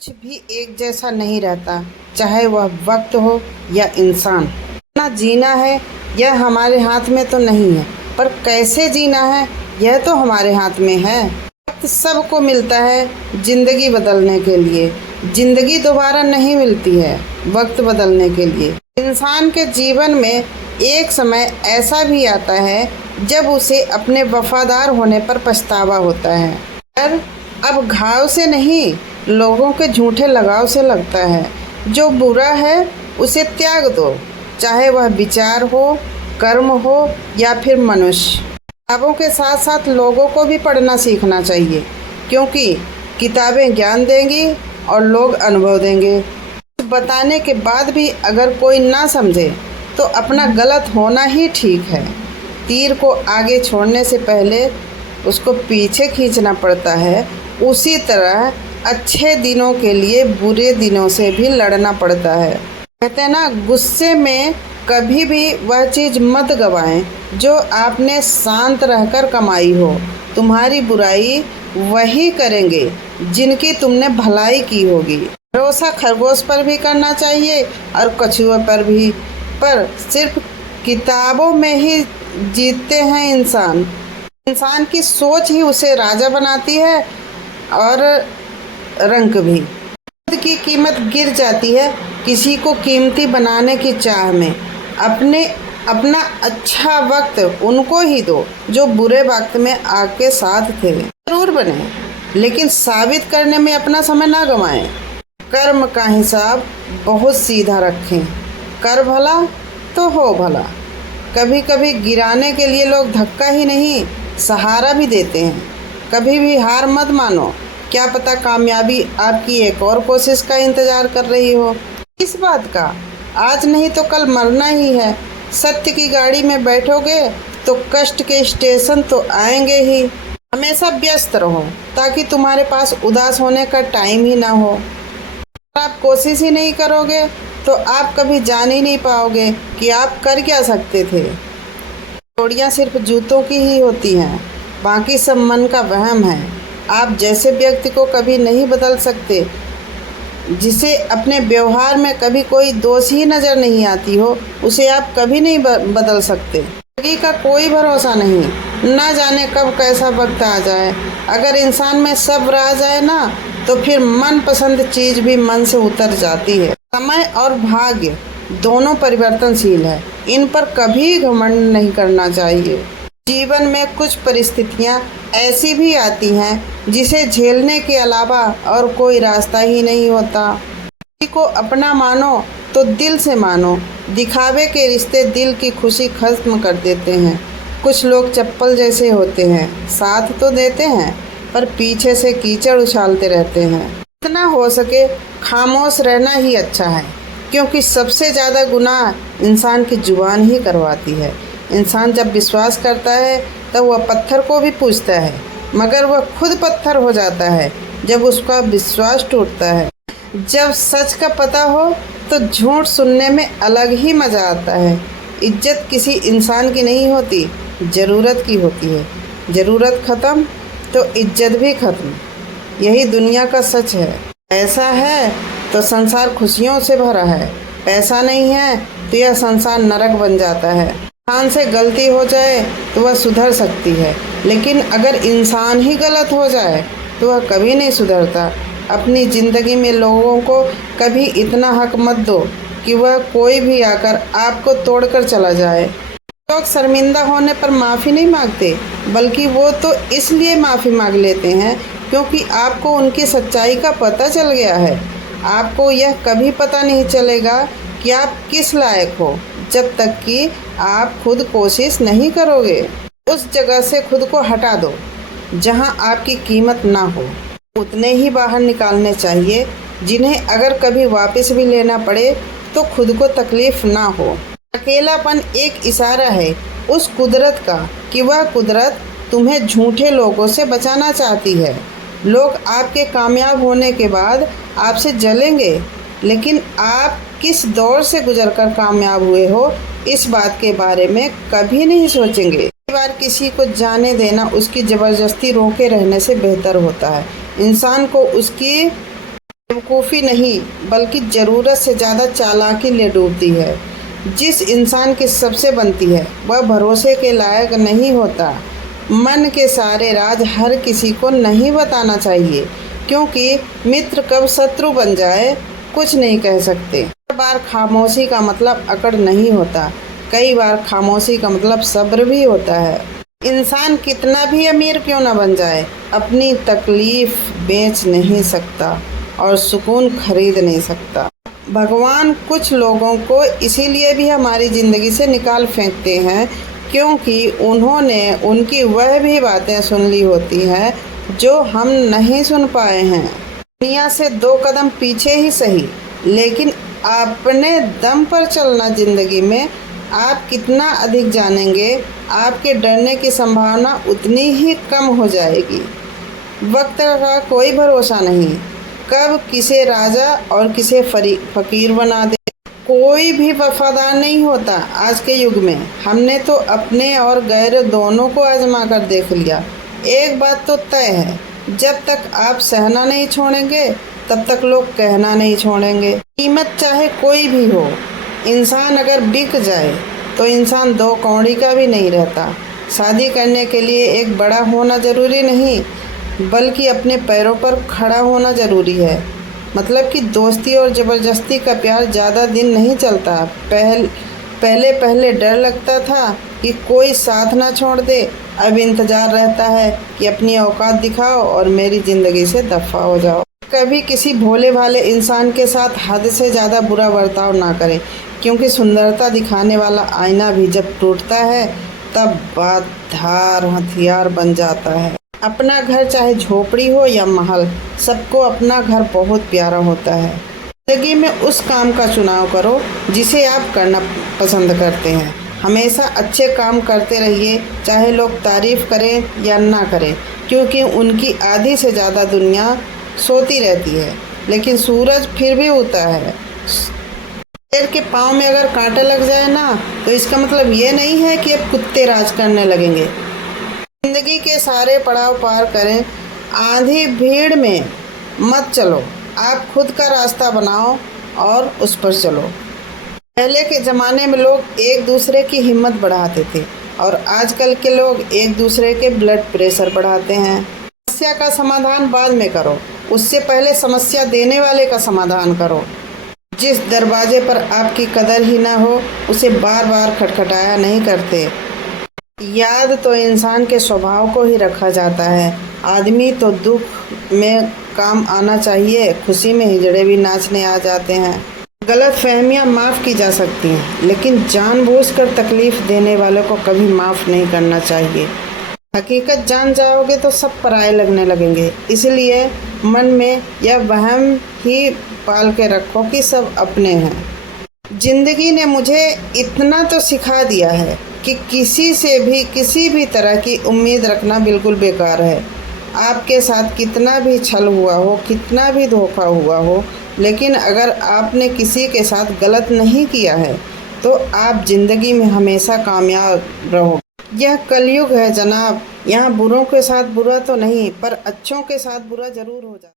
कुछ भी एक जैसा नहीं रहता, चाहे वह वक्त हो या इंसान। अपना जीना है यह हमारे हाथ में तो नहीं है, पर कैसे जीना है यह तो हमारे हाथ में है। वक्त सबको मिलता है जिंदगी बदलने के लिए, जिंदगी दोबारा नहीं मिलती है वक्त बदलने के लिए। इंसान के जीवन में एक समय ऐसा भी आता है जब उसे अपने वफादार होने पर पछतावा होता है, पर अब घाव से नहीं, लोगों के झूठे लगाव से लगता है। जो बुरा है उसे त्याग दो, चाहे वह विचार हो, कर्म हो या फिर मनुष्य। किताबों के साथ साथ लोगों को भी पढ़ना सीखना चाहिए, क्योंकि किताबें ज्ञान देंगी और लोग अनुभव देंगे। बताने के बाद भी अगर कोई ना समझे तो अपना गलत होना ही ठीक है। तीर को आगे छोड़ने से पहले उसको पीछे खींचना पड़ता है, उसी तरह अच्छे दिनों के लिए बुरे दिनों से भी लड़ना पड़ता है। कहते हैं ना, गुस्से में कभी भी वह चीज़ मत गवाएं जो आपने शांत रहकर कमाई हो। तुम्हारी बुराई वही करेंगे जिनकी तुमने भलाई की होगी। भरोसा खरगोश पर भी करना चाहिए और कछुए पर भी, पर सिर्फ किताबों में ही जीतते हैं इंसान। इंसान की सोच ही उसे राजा बनाती है और रंक भी। खुद की कीमत गिर जाती है किसी को कीमती बनाने की चाह में। अपना अच्छा वक्त उनको ही दो जो बुरे वक्त में आपके साथ थे। जरूर बने, लेकिन साबित करने में अपना समय ना गंवाएं। कर्म का हिसाब बहुत सीधा रखें, कर भला तो हो भला। कभी कभी गिराने के लिए लोग धक्का ही नहीं, सहारा भी देते हैं। कभी भी हार मत मानो, क्या पता कामयाबी आपकी एक और कोशिश का इंतजार कर रही हो। इस बात का आज नहीं तो कल मरना ही है। सत्य की गाड़ी में बैठोगे तो कष्ट के स्टेशन तो आएंगे ही। हमेशा व्यस्त रहो ताकि तुम्हारे पास उदास होने का टाइम ही ना हो। अगर आप कोशिश ही नहीं करोगे तो आप कभी जान ही नहीं पाओगे कि आप कर क्या सकते थे। जोड़ियाँ सिर्फ जूतों की ही होती हैं, बाकी सब मन का वहम है। आप जैसे व्यक्ति को कभी नहीं बदल सकते, जिसे अपने व्यवहार में कभी कोई दोष ही नज़र नहीं आती हो, उसे आप कभी नहीं बदल सकते। जिंदगी का कोई भरोसा नहीं, ना जाने कब कैसा वक्त आ जाए। अगर इंसान में सब्र आ जाए ना, तो फिर मनपसंद चीज़ भी मन से उतर जाती है। समय और भाग्य दोनों परिवर्तनशील है, इन पर कभी घमंड नहीं करना चाहिए। जीवन में कुछ परिस्थितियाँ ऐसी भी आती हैं जिसे झेलने के अलावा और कोई रास्ता ही नहीं होता। किसी को अपना मानो तो दिल से मानो। दिखावे के रिश्ते दिल की खुशी खत्म कर देते हैं। कुछ लोग चप्पल जैसे होते हैं, साथ तो देते हैं पर पीछे से कीचड़ उछालते रहते हैं। जितना हो सके खामोश रहना ही अच्छा है, क्योंकि सबसे ज़्यादा गुनाह इंसान की जुबान ही करवाती है। इंसान जब विश्वास करता है तब वह पत्थर को भी पूछता है, मगर वह खुद पत्थर हो जाता है जब उसका विश्वास टूटता है। जब सच का पता हो तो झूठ सुनने में अलग ही मज़ा आता है। इज्जत किसी इंसान की नहीं होती, ज़रूरत की होती है। ज़रूरत ख़त्म तो इज्जत भी ख़त्म, यही दुनिया का सच है। पैसा है तो संसार खुशियों से भरा है, पैसा नहीं है तो यह संसार नरक बन जाता है। इंसान से गलती हो जाए तो वह सुधर सकती है, लेकिन अगर इंसान ही गलत हो जाए तो वह कभी नहीं सुधरता। अपनी ज़िंदगी में लोगों को कभी इतना हक मत दो कि वह कोई भी आकर आपको तोड़कर चला जाए। लोग शर्मिंदा होने पर माफ़ी नहीं मांगते, बल्कि वो तो इसलिए माफ़ी मांग लेते हैं क्योंकि आपको उनकी सच्चाई का पता चल गया है। आपको यह कभी पता नहीं चलेगा कि आप किस लायक हो जब तक कि आप खुद कोशिश नहीं करोगे। उस जगह से खुद को हटा दो जहां आपकी कीमत ना हो। उतने ही बाहर निकालने चाहिए जिन्हें अगर कभी वापस भी लेना पड़े तो खुद को तकलीफ ना हो। अकेलापन एक इशारा है उस कुदरत का कि वह कुदरत तुम्हें झूठे लोगों से बचाना चाहती है। लोग आपके कामयाब होने के बाद आपसे जलेंगे, लेकिन आप किस दौर से गुजरकर कामयाब हुए हो इस बात के बारे में कभी नहीं सोचेंगे। कई बार किसी को जाने देना उसकी ज़बरदस्ती रोके रहने से बेहतर होता है। इंसान को उसकी बेवकूफ़ी नहीं बल्कि ज़रूरत से ज़्यादा चालाकी ले डूबती है। जिस इंसान की सबसे बनती है वह भरोसे के लायक नहीं होता। मन के सारे राज हर किसी को नहीं बताना चाहिए, क्योंकि मित्र कब शत्रु बन जाए कुछ नहीं कह सकते। हर बार खामोशी का मतलब अकड़ नहीं होता, कई बार खामोशी का मतलब सब्र भी होता है। इंसान कितना भी अमीर क्यों न बन जाए, अपनी तकलीफ बेच नहीं सकता और सुकून खरीद नहीं सकता। भगवान कुछ लोगों को इसीलिए भी हमारी ज़िंदगी से निकाल फेंकते हैं क्योंकि उन्होंने उनकी वह भी बातें सुन ली होती हैं जो हम नहीं सुन पाए हैं। दुनिया से 2 कदम पीछे ही सही, लेकिन अपने दम पर चलना। ज़िंदगी में आप कितना अधिक जानेंगे, आपके डरने की संभावना उतनी ही कम हो जाएगी। वक्त का कोई भरोसा नहीं, कब किसे राजा और किसे फकीर बना दे। कोई भी वफादार नहीं होता आज के युग में। हमने तो अपने और गैर दोनों को आजमा कर देख लिया। एक बात तो तय है, जब तक आप सहना नहीं छोड़ेंगे तब तक लोग कहना नहीं छोड़ेंगे। कीमत चाहे कोई भी हो, इंसान अगर बिक जाए तो इंसान 2 कौड़ी का भी नहीं रहता। शादी करने के लिए एक बड़ा होना ज़रूरी नहीं, बल्कि अपने पैरों पर खड़ा होना ज़रूरी है। मतलब कि दोस्ती और ज़बरदस्ती का प्यार ज़्यादा दिन नहीं चलता। पहले डर लगता था कि कोई साथ ना छोड़ दे, अब इंतज़ार रहता है कि अपनी औकात दिखाओ और मेरी ज़िंदगी से दफ़ा हो जाओ। कभी किसी भोले भाले इंसान के साथ हद से ज़्यादा बुरा बर्ताव ना करें, क्योंकि सुंदरता दिखाने वाला आईना भी जब टूटता है तब बात धार हथियार बन जाता है। अपना घर चाहे झोपड़ी हो या महल, सबको अपना घर बहुत प्यारा होता है। ज़िंदगी में उस काम का चुनाव करो जिसे आप करना पसंद करते हैं। हमेशा अच्छे काम करते रहिए, चाहे लोग तारीफ़ करें या ना करें, क्योंकि उनकी आधी से ज़्यादा दुनिया सोती रहती है, लेकिन सूरज फिर भी उगता है। शेर के पाँव में अगर कांटा लग जाए ना, तो इसका मतलब ये नहीं है कि अब कुत्ते राज करने लगेंगे। ज़िंदगी के सारे पड़ाव पार करें, आधी भीड़ में मत चलो। आप खुद का रास्ता बनाओ और उस पर चलो। पहले के ज़माने में लोग एक दूसरे की हिम्मत बढ़ाते थे और आजकल के लोग एक दूसरे के ब्लड प्रेशर बढ़ाते हैं। समस्या का समाधान बाद में करो, उससे पहले समस्या देने वाले का समाधान करो। जिस दरवाजे पर आपकी कदर ही ना हो, उसे बार बार खटखटाया नहीं करते। याद तो इंसान के स्वभाव को ही रखा जाता है। आदमी तो दुख में काम आना चाहिए, खुशी में हिजड़े भी नाचने आ जाते हैं। गलत फहमियाँ माफ़ की जा सकती हैं, लेकिन जानबूझकर तकलीफ़ देने वालों को कभी माफ़ नहीं करना चाहिए। हकीकत जान जाओगे तो सब पराये लगने लगेंगे, इसलिए मन में यह वहम ही पाल के रखो कि सब अपने हैं। ज़िंदगी ने मुझे इतना तो सिखा दिया है कि किसी से भी किसी भी तरह की उम्मीद रखना बिल्कुल बेकार है। आपके साथ कितना भी छल हुआ हो, कितना भी धोखा हुआ हो, लेकिन अगर आपने किसी के साथ गलत नहीं किया है तो आप ज़िंदगी में हमेशा कामयाब रहोगे। यह कलयुग है जनाब, यहाँ बुरों के साथ बुरा तो नहीं, पर अच्छों के साथ बुरा ज़रूर हो जाता है।